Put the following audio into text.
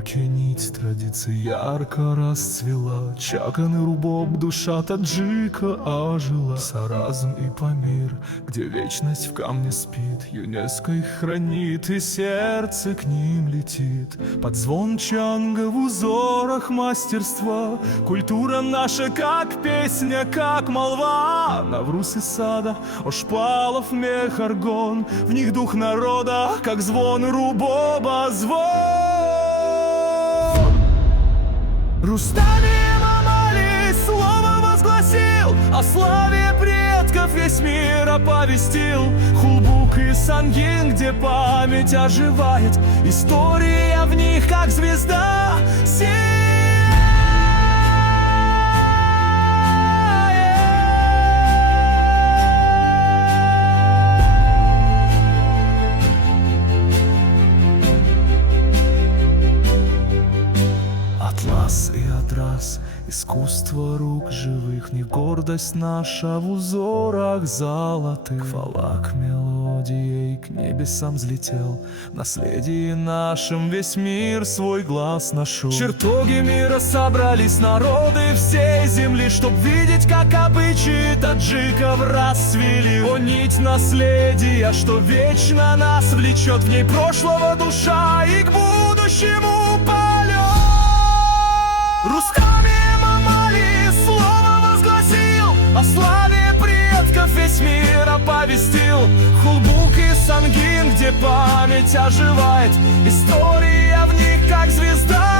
Орке нить традиций ярко расцвела, чаканный рубок душа таджика ожила. Саразм и Памир, где вечность в камне спит, ЮНЕСКО их хранит, и сердце к ним летит. Под звон чанга в узорах мастерства, культура наша как песня, как молва. Навруз и Сада, Ошпалов, Мехаргон, в них дух народа, как звон рубоба, звон. Рустами Эмомали слово возгласил, о славе предков весь мир оповестил. Хулбук и Сангин, где память оживает, история в них как звезда сияет. Атлас и Адрас, искусство рук живых, не гордость наша в узорах золотых. Фалак мелодией к небесам взлетел, в наследии нашим весь мир свой глас нашел. Чертоги мира собрались народы всей земли, чтоб видеть, как обычаи таджиков расцвели. О, нить наследия, что вечно нас влечет, в ней прошлого душа и к будущему полет. Рустами Эмомали слово возгласил, о славе предков весь мир оповестил. Хулбук и Сангин, где память оживает, история в них как звезда